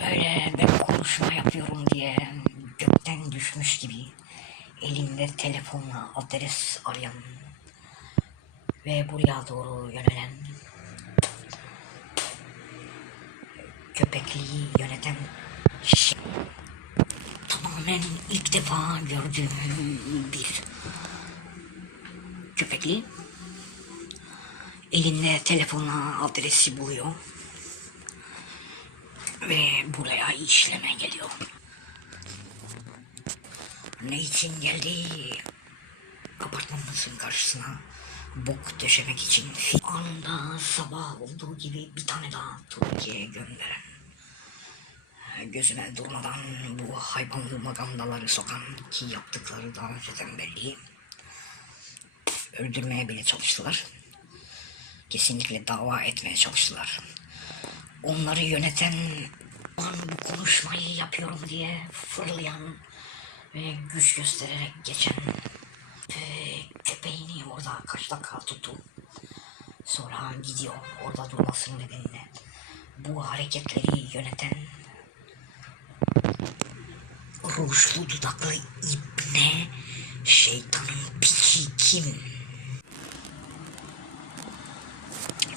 Böyle ben konuşma yapıyorum diye gökten düşmüş gibi elinde telefonla adres arayan ve buraya doğru yönelen köpekliği yöneten şey tamamen ilk defa gördüğüm bir köpekli elinde telefonla adresi buluyor ve buraya işleme geliyor. Ne için geldi? Apartmanımızın karşısına bok döşemek için anında sabah olduğu gibi bir tane daha Türkiye'ye gönderen gözüne durmadan bu hayvanlı magandaları sokan ki yaptıkları daha önceden belli. Öldürmeye bile çalıştılar. Kesinlikle dava etmeye çalıştılar. Onları yöneten an bu konuşmayı yapıyorum diye fırlayan ve güç göstererek geçen ve köpeğini orada kaç dakika tuttu. Sonra gidiyor orada durmasının nedeniyle. Bu hareketleri yöneten rujlu dudaklı ibne şeytanın piçi kim?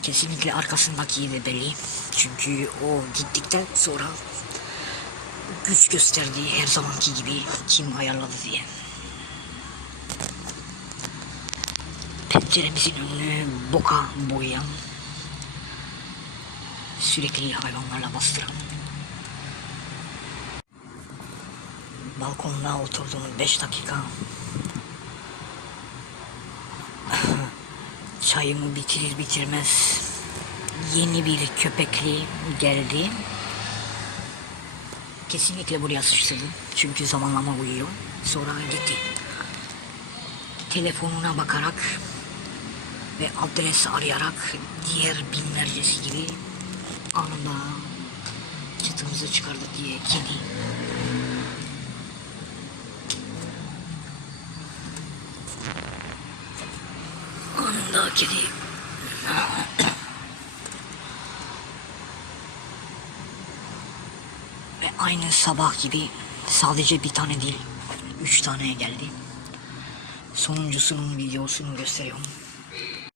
Kesinlikle arkasındaki de belli. Çünkü o gittikten sonra güç gösterdi her zamanki gibi kim ayarladı diye. Penceremizin önünü boka boyayan, sürekli hayvanlarla bastıran, balkonda oturdum 5 dakika. Çayımı bitirir bitirmez yeni bir köpekli geldi. Kesinlikle buraya sıçradı. Çünkü zamanlama uyuyor. Sonra gitti. Telefonuna bakarak ve adres arayarak diğer binlercesi gibi anında çıtımızı çıkardı diye kedi. Anında kedi Ve aynı sabah gibi sadece bir tane değil, üç tane geldi. Sonuncusunun videosunu gösteriyorum.